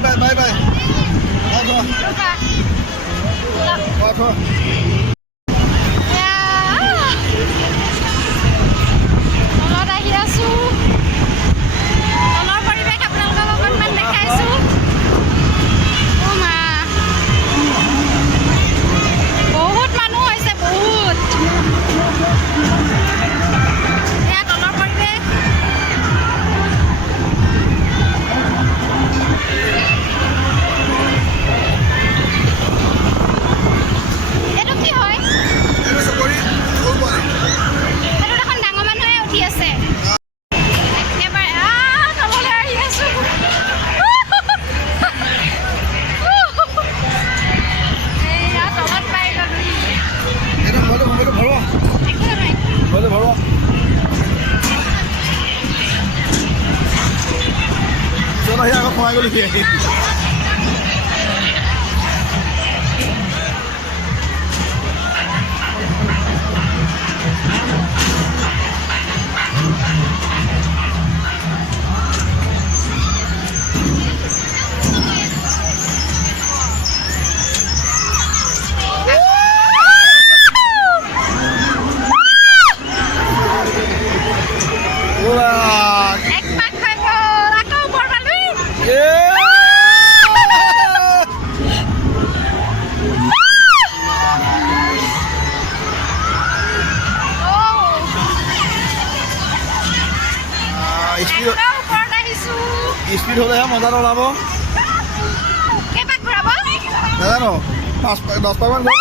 Bye bye. Thôi. Chalo here ako kumain ulit. Speed hole ya mata rola bo. Kepak berapa? Nggak tahu. Pas 10 paman gua.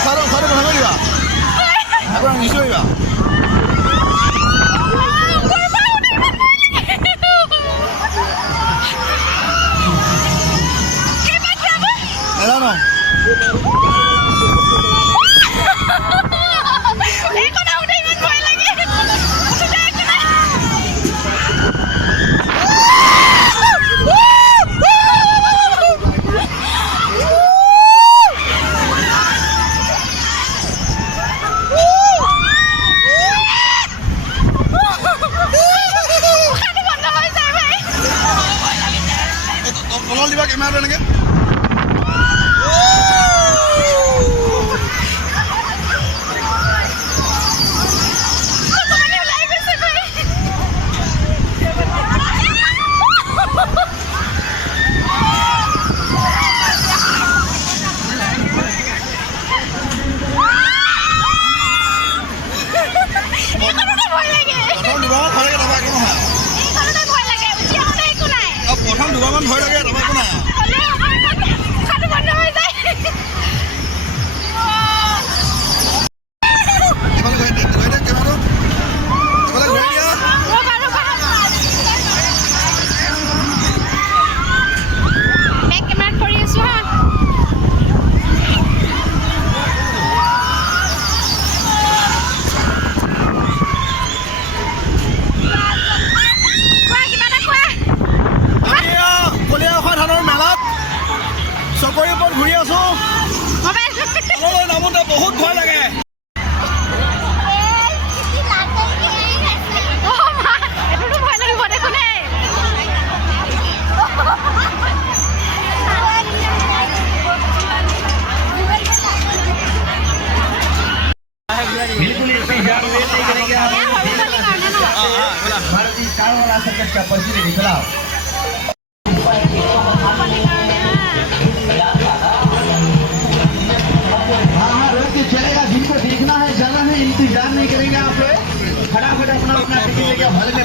Saro berapa juga? Aku yang isu ya. Ano? Tolong dibawa kamera lagi. প্ৰথম দুবাৰমান ভয় লাগে তাৰপৰা একো নাই খাটো বন্ধ হৈ যায় এফালে ঘূৰাই দে কেমেৰাটো এফালে ঘূৰাই দিয়া বেক কেমেৰাত কৰি আছো হা চকৰীৰ ওপৰত ঘূৰি আছো নামতে বহুত ভয় লাগে बिल्कुल इंतजार वेट नहीं करेंगे भारतीय कार वाला सर्कस का पर्ची निकलाओ चलेगा जिनको देखना है जाना है इंतजार नहीं करेंगे आप फटाफट अपना टिकट लेके हॉल में